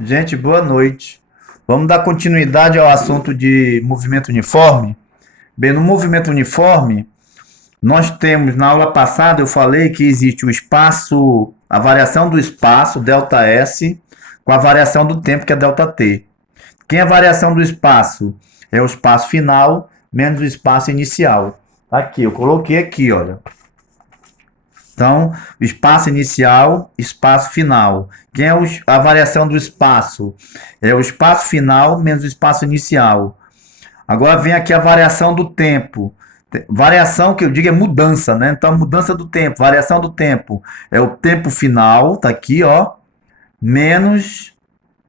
Gente, boa noite. Vamos dar continuidade ao assunto de movimento uniforme. Bem, no movimento uniforme, nós temos, na aula passada, eu falei que existe o espaço, a variação do espaço, ΔS, com a variação do tempo, que é ΔT. Quem é a variação do espaço? É o espaço final menos o espaço inicial. Aqui, eu coloquei aqui, olha. Então, espaço inicial, espaço final. Quem é a variação do espaço? É o espaço final menos o espaço inicial. Agora vem aqui a variação do tempo. Variação que eu digo é mudança, né? Então, mudança do tempo, variação do tempo. É o tempo final, tá aqui, ó, menos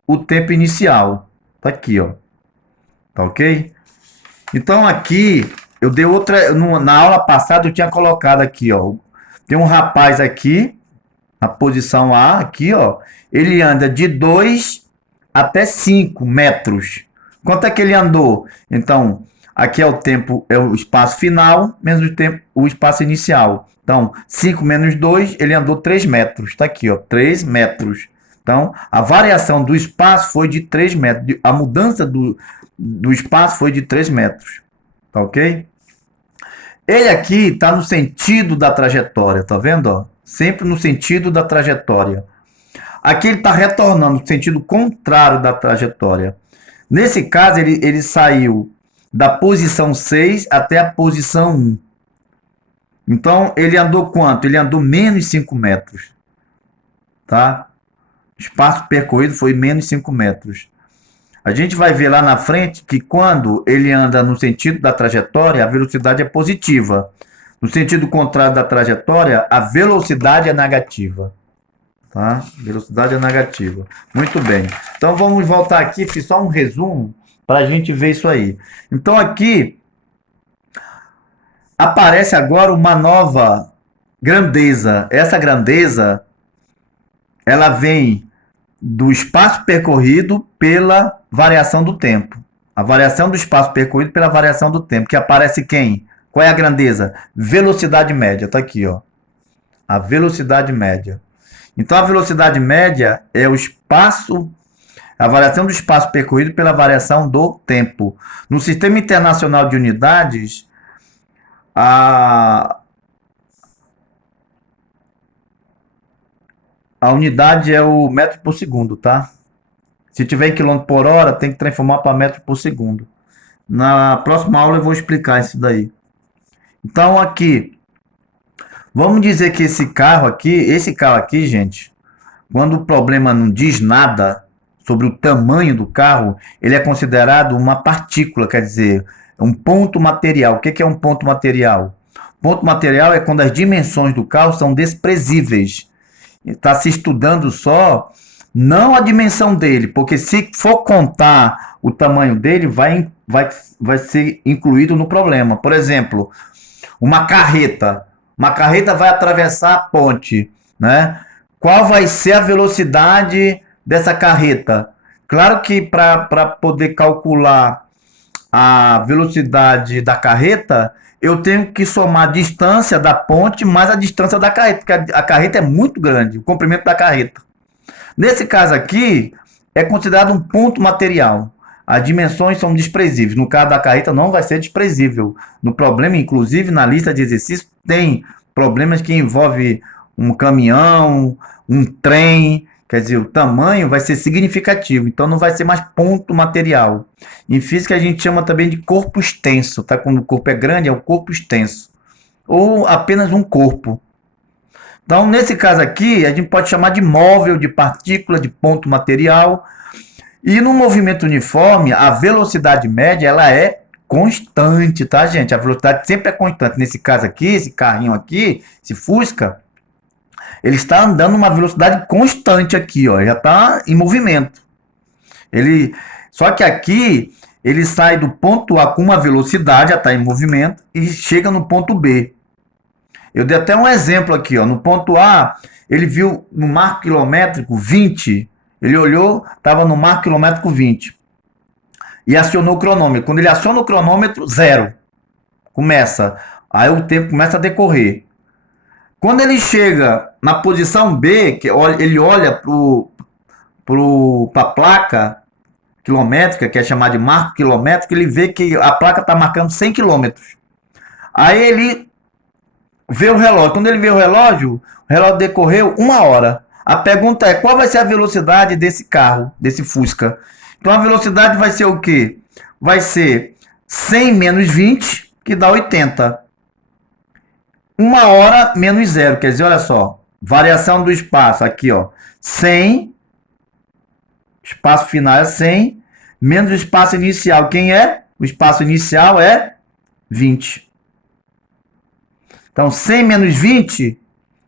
o tempo inicial. Tá aqui, ó. Tá ok? Então, aqui, eu dei outra. Na aula passada, eu tinha colocado aqui, ó. Tem um rapaz aqui na posição A, aqui, ó, ele anda de 2 até 5 metros. Quanto é que ele andou? Então, aqui é o tempo, é o espaço final, menos o tempo, o espaço inicial. Então, 5 menos 2, ele andou 3 metros. Está aqui, ó, 3 metros. Então, a variação do espaço foi de 3 metros. A mudança do espaço foi de 3 metros. Tá ok? Ele aqui está no sentido da trajetória, tá vendo? Ó? Sempre no sentido da trajetória. Aqui ele está retornando no sentido contrário da trajetória. Nesse caso, ele saiu da posição 6 até a posição 1. Então, ele andou quanto? Ele andou menos 5 metros. Tá? O espaço percorrido foi menos 5 metros. A gente vai ver lá na frente que quando ele anda no sentido da trajetória, a velocidade é positiva. No sentido contrário da trajetória, a velocidade é negativa. Tá? Velocidade é negativa. Muito bem. Então vamos voltar aqui, fiz só um resumo para a gente ver isso aí. Então aqui aparece agora uma nova grandeza. Essa grandeza ela vem do espaço percorrido pela variação do tempo. A variação do espaço percorrido pela variação do tempo. Que aparece quem? Qual é a grandeza? Velocidade média. Está aqui, ó. A velocidade média. Então, a velocidade média é o espaço, a variação do espaço percorrido pela variação do tempo. No Sistema Internacional de Unidades, a, a unidade é o metro por segundo, tá? Se tiver em quilômetro por hora, tem que transformar para metro por segundo. Na próxima aula eu vou explicar isso daí. Então, aqui, vamos dizer que esse carro aqui, gente, quando o problema não diz nada sobre o tamanho do carro, ele é considerado uma partícula, quer dizer, um ponto material. O que é um ponto material? Ponto material é quando as dimensões do carro são desprezíveis. Está se estudando só não a dimensão dele, porque se for contar o tamanho dele, vai ser incluído no problema. Por exemplo, uma carreta. Uma carreta vai atravessar a ponte, né? Qual vai ser a velocidade dessa carreta? Claro que para poder calcular a velocidade da carreta, eu tenho que somar a distância da ponte mais a distância da carreta, porque a carreta é muito grande, o comprimento da carreta. Nesse caso aqui, é considerado um ponto material. As dimensões são desprezíveis. No caso da carreta, não vai ser desprezível. No problema, inclusive, na lista de exercícios, tem problemas que envolvem um caminhão, um trem. Quer dizer, o tamanho vai ser significativo. Então, não vai ser mais ponto material. Em física, a gente chama também de corpo extenso. Tá? Quando o corpo é grande, é o corpo extenso. Ou apenas um corpo. Então, nesse caso aqui, a gente pode chamar de móvel, de partícula, de ponto material. E no movimento uniforme, a velocidade média ela é constante, tá, gente? A velocidade sempre é constante. Nesse caso aqui, esse carrinho aqui, esse Fusca, ele está andando uma velocidade constante aqui, ó, já está em movimento. Só que aqui ele sai do ponto A com uma velocidade, já está em movimento, e chega no ponto B. Eu dei até um exemplo aqui, ó. No ponto A, ele viu no marco quilométrico 20. Ele olhou, estava no marco quilométrico 20. E acionou o cronômetro. Quando ele aciona o cronômetro, zero. Começa. Aí o tempo começa a decorrer. Quando ele chega na posição B, que ele olha para a placa quilométrica, que é chamada de marco quilométrico, ele vê que a placa está marcando 100 quilômetros. Aí ele vê o relógio. Quando ele vê o relógio decorreu 1 hora. A pergunta é, qual vai ser a velocidade desse carro, desse Fusca? Então a velocidade vai ser o quê? Vai ser 100 menos 20, que dá 80. 1 hora menos 0, quer dizer, olha só, variação do espaço, aqui ó, 100, espaço final é 100, menos o espaço inicial, quem é? O espaço inicial é 20. Então 100 menos 20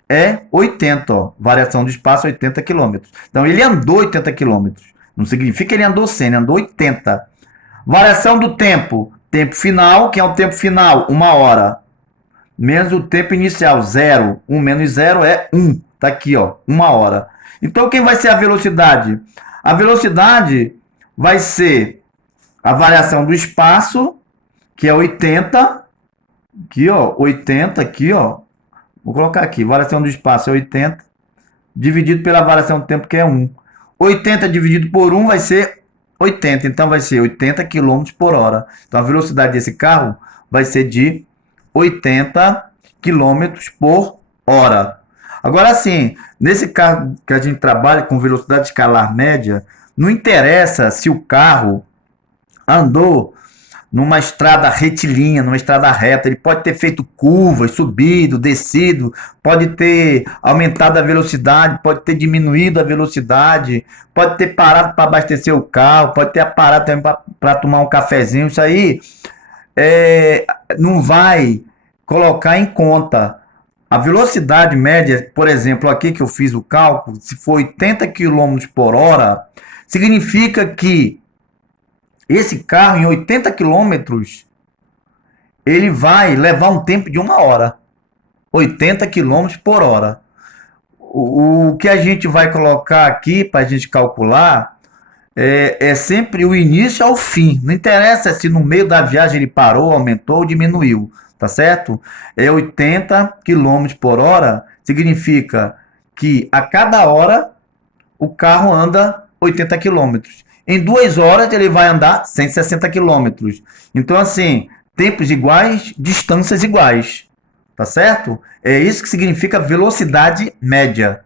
é 80, ó, variação do espaço 80 km. Então ele andou 80 km, não significa que ele andou 100, ele andou 80. Variação do tempo, tempo final, que é o tempo final? 1 hora. Menos o tempo inicial, 0. 1 menos 0 é 1. Tá aqui, ó, 1 hora. Então, quem vai ser a velocidade? A velocidade vai ser a variação do espaço, que é 80. Aqui, ó, 80, aqui, ó. Vou colocar aqui, variação do espaço é 80, dividido pela variação do tempo, que é 1. 80 dividido por 1 vai ser 80. Então, vai ser 80 km por hora. Então, a velocidade desse carro vai ser de 80 km por hora. Agora sim, nesse carro que a gente trabalha com velocidade escalar média, não interessa se o carro andou numa estrada retilínea, numa estrada reta, ele pode ter feito curvas, subido, descido, pode ter aumentado a velocidade, pode ter diminuído a velocidade, pode ter parado para abastecer o carro, pode ter parado também para tomar um cafezinho. Isso aí não vai colocar em conta a velocidade média. Por exemplo, aqui que eu fiz o cálculo, se for 80 km por hora, significa que esse carro em 80 km ele vai levar um tempo de 1 hora. 80 km por hora. O que a gente vai colocar aqui para a gente calcular é sempre o início ao fim. Não interessa se no meio da viagem ele parou, aumentou ou diminuiu, tá certo? 80 km por hora significa que a cada hora o carro anda 80 km. Em 2 horas ele vai andar 160 km. Então, assim, tempos iguais, distâncias iguais, tá certo? É isso que significa velocidade média.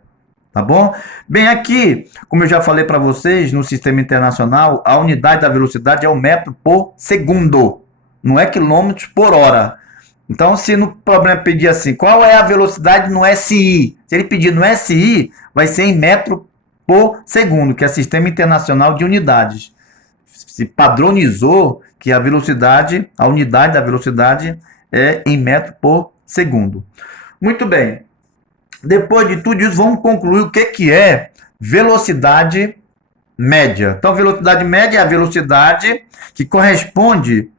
Tá bom? Bem, aqui, como eu já falei para vocês, no sistema internacional, a unidade da velocidade é o metro por segundo, não é quilômetros por hora. Então, se no problema pedir assim, qual é a velocidade no SI? Se ele pedir no SI, vai ser em metro por segundo, que é Sistema Internacional de Unidades. Se padronizou que a velocidade, a unidade da velocidade é em metro por segundo. Muito bem. Depois de tudo isso, vamos concluir o que é velocidade média. Então, velocidade média é a velocidade que corresponde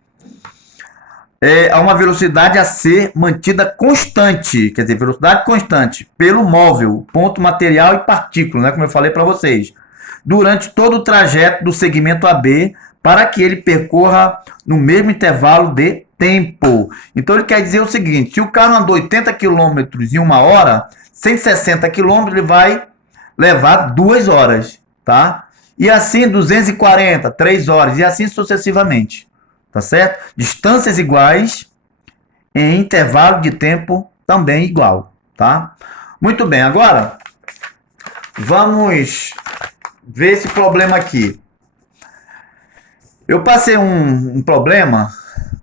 a uma velocidade a ser mantida constante, quer dizer, velocidade constante, pelo móvel, ponto material e partícula, né, como eu falei para vocês, durante todo o trajeto do segmento AB, para que ele percorra no mesmo intervalo de tempo. Então, ele quer dizer o seguinte, se o carro andou 80 km em 1 hora, 160 km ele vai levar 2 horas, tá? E assim 240, 3 horas, e assim sucessivamente, tá certo? Distâncias iguais em intervalo de tempo também igual, tá? Muito bem, agora vamos ver esse problema aqui. Eu passei um problema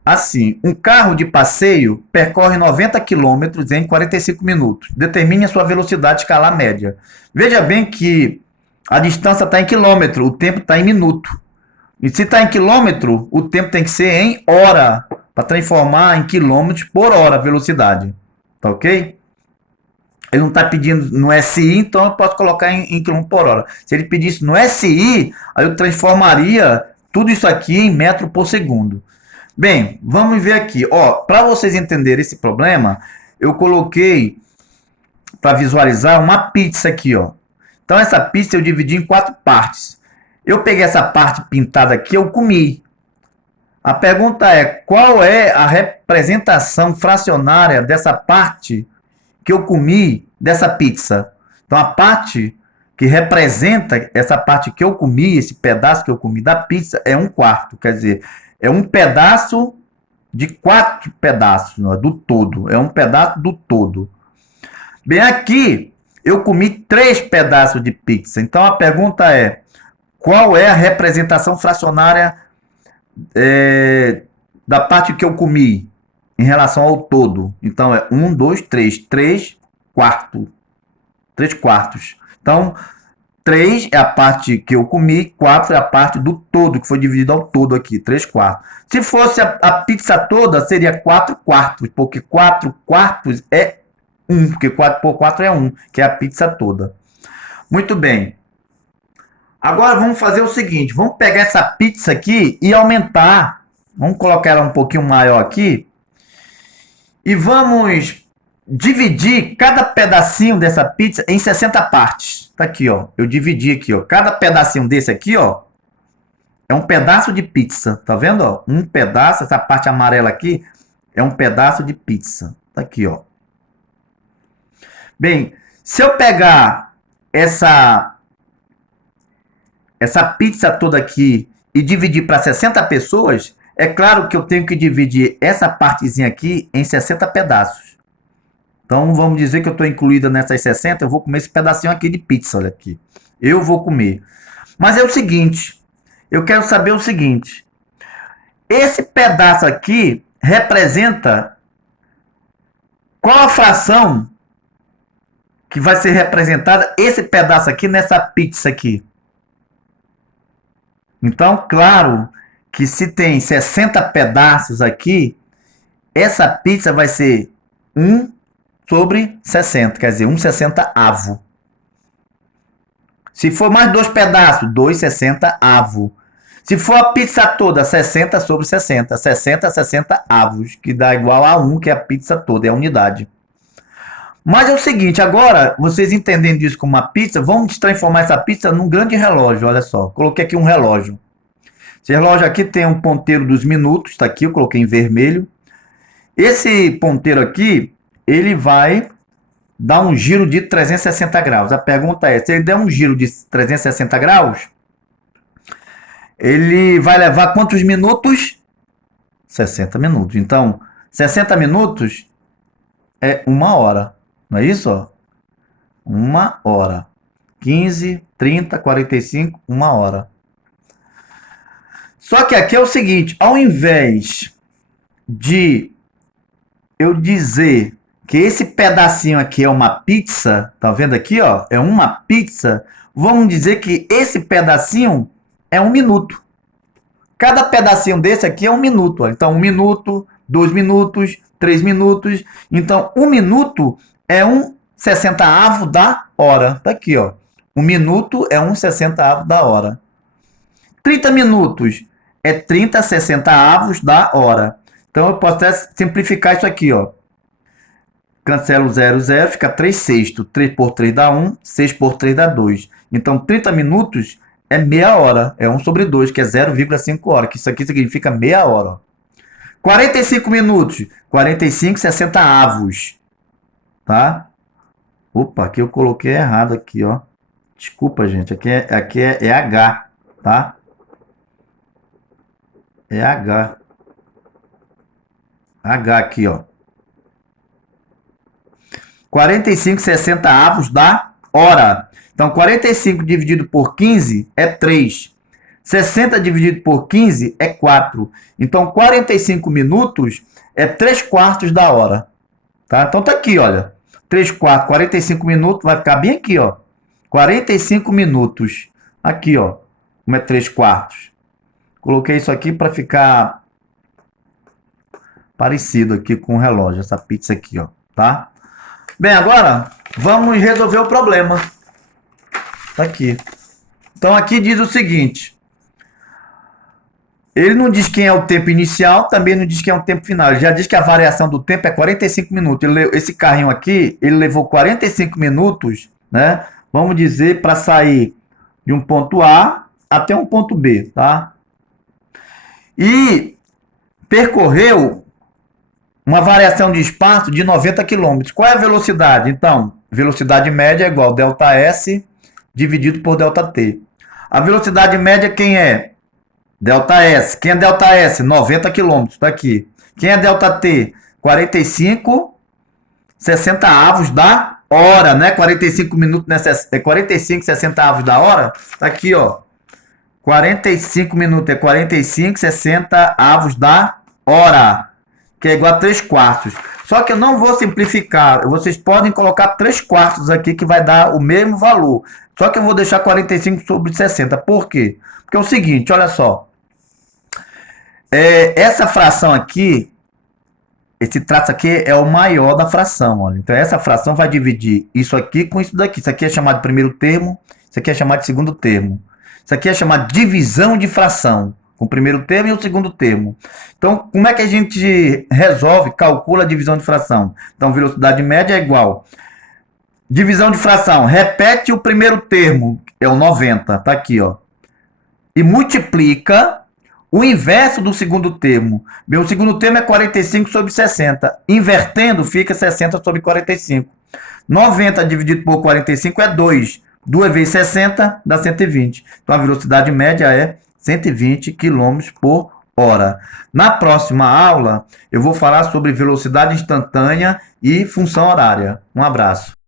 assim, um carro de passeio percorre 90 km em 45 minutos. Determine a sua velocidade escalar média. Veja bem que a distância está em quilômetro, o tempo está em minuto. E se está em quilômetro, o tempo tem que ser em hora, para transformar em quilômetros por hora a velocidade. Tá ok? Ele não está pedindo no SI, então eu posso colocar em quilômetro por hora. Se ele pedisse no SI, aí eu transformaria tudo isso aqui em metro por segundo. Bem, vamos ver aqui. Para vocês entenderem esse problema, eu coloquei para visualizar uma pizza aqui. Então, essa pizza eu dividi em 4 partes. Eu peguei essa parte pintada aqui, eu comi. A pergunta é, qual é a representação fracionária dessa parte que eu comi dessa pizza? Então, a parte que representa essa parte que eu comi, esse pedaço que eu comi da pizza, é 1/4. Quer dizer, é um pedaço de 4 pedaços, não é? Do todo. É um pedaço do todo. Bem, aqui eu comi 3 pedaços de pizza. Então a pergunta é: qual é a representação fracionária da parte que eu comi em relação ao todo? Então é 1, 2, 3. 3 quartos. 3 quartos. Então, 3 é a parte que eu comi, 4 é a parte do todo, que foi dividido ao todo aqui, 3 quartos. Se fosse a pizza toda, seria 4 quartos, porque 4 quartos é 1, porque 4 por 4 é 1, que é a pizza toda. Muito bem. Agora vamos fazer o seguinte, vamos pegar essa pizza aqui e aumentar. Vamos colocar ela um pouquinho maior aqui. E vamos dividir cada pedacinho dessa pizza em 60 partes. Tá aqui, ó. Eu dividi aqui, ó. Cada pedacinho desse aqui, ó, é um pedaço de pizza. Tá vendo, ó? Um pedaço, essa parte amarela aqui é um pedaço de pizza. Tá aqui, ó. Bem, se eu pegar essa pizza toda aqui e dividir para 60 pessoas, é claro que eu tenho que dividir essa partezinha aqui em 60 pedaços. Então vamos dizer que eu estou incluída nessas 60, eu vou comer esse pedacinho aqui de pizza, olha aqui. Eu vou comer. Mas é o seguinte, eu quero saber o seguinte. Esse pedaço aqui representa qual a fração que vai ser representada esse pedaço aqui nessa pizza aqui. Então, claro que se tem 60 pedaços aqui, essa pizza vai ser 1/60, quer dizer, 1/60avo. Se for mais 2 pedaços, 2/60avo. Se for a pizza toda, 60/60, 60/60avos, que dá igual a 1, que é a pizza toda, é a unidade. Mas é o seguinte, agora, vocês entendendo isso como uma pizza, vamos transformar essa pizza num grande relógio, olha só. Coloquei aqui um relógio. Esse relógio aqui tem um ponteiro dos minutos, está aqui, eu coloquei em vermelho. Esse ponteiro aqui, ele vai dar um giro de 360 graus. A pergunta é, se ele der um giro de 360 graus, ele vai levar quantos minutos? 60 minutos. Então, 60 minutos é 1 hora. Não é isso? Ó? 1 hora. 15, 30, 45, 1 hora. Só que aqui é o seguinte, ao invés de eu dizer que esse pedacinho aqui é uma pizza, tá vendo aqui, ó? É uma pizza. Vamos dizer que esse pedacinho é 1 minuto. Cada pedacinho desse aqui é 1 minuto. Ó. Então, 1 minuto, 2 minutos, 3 minutos. Então, 1 minuto é 1/60avo da hora. Tá aqui, ó. 1 minuto é 1/60avo da hora. 30 minutos é 30/60avos da hora. Então, eu posso até simplificar isso aqui, ó. Cancelo 0, 0, fica 3/6. 3 por 3 dá 1, 6 por 3 dá 2. Então, 30 minutos é meia hora. É 1/2, que é 0,5 hora. Que isso aqui significa meia hora. 45 minutos, 45/60avos. Tá? Opa, aqui eu coloquei errado aqui, ó. Desculpa, gente. Aqui é H, tá? É H. H aqui, ó. 45/60avos da hora. Então, 45 dividido por 15 é 3. 60 dividido por 15 é 4. Então, 45 minutos é 3/4 da hora. Tá? Então, tá aqui, olha. 3/4, 45 minutos, vai ficar bem aqui, ó. 45 minutos. Aqui, ó. Como é 3/4. Coloquei isso aqui para ficar parecido aqui com o relógio. Essa pizza aqui, ó. Tá? Bem, agora vamos resolver o problema. Tá aqui. Então aqui diz o seguinte. Ele não diz quem é o tempo inicial, também não diz quem é o tempo final. Ele já diz que a variação do tempo é 45 minutos. Esse carrinho aqui, ele levou 45 minutos, né? Vamos dizer, para sair de um ponto A até um ponto B, tá? E percorreu uma variação de espaço de 90 km. Qual é a velocidade? Então, velocidade média é igual a ΔS dividido por ΔT. A velocidade média quem é? ΔS. Quem é ΔS? 90 km, está aqui. Quem é ΔT? 45, 60 avos da hora, né? 45 minutos, 45, 60 avos da hora. Tá aqui, ó. 45 minutos é 45, 60 avos da hora, que é igual a 3 quartos. Só que eu não vou simplificar. Vocês podem colocar 3 quartos aqui, que vai dar o mesmo valor. Só que eu vou deixar 45 sobre 60. Por quê? Porque é o seguinte, olha só. Essa fração aqui, esse traço aqui é o maior da fração. Olha. Então, essa fração vai dividir isso aqui com isso daqui. Isso aqui é chamado de primeiro termo, isso aqui é chamado de segundo termo. Isso aqui é chamado de divisão de fração, com o primeiro termo e o segundo termo. Então, como é que a gente resolve, calcula a divisão de fração? Então, velocidade média é igual. Divisão de fração, repete o primeiro termo, é o 90, tá aqui, ó. E multiplica o inverso do segundo termo. Bem, o segundo termo é 45 sobre 60. Invertendo, fica 60 sobre 45. 90 dividido por 45 é 2. 2 vezes 60 dá 120. Então, a velocidade média é 120 km por hora. Na próxima aula, eu vou falar sobre velocidade instantânea e função horária. Um abraço.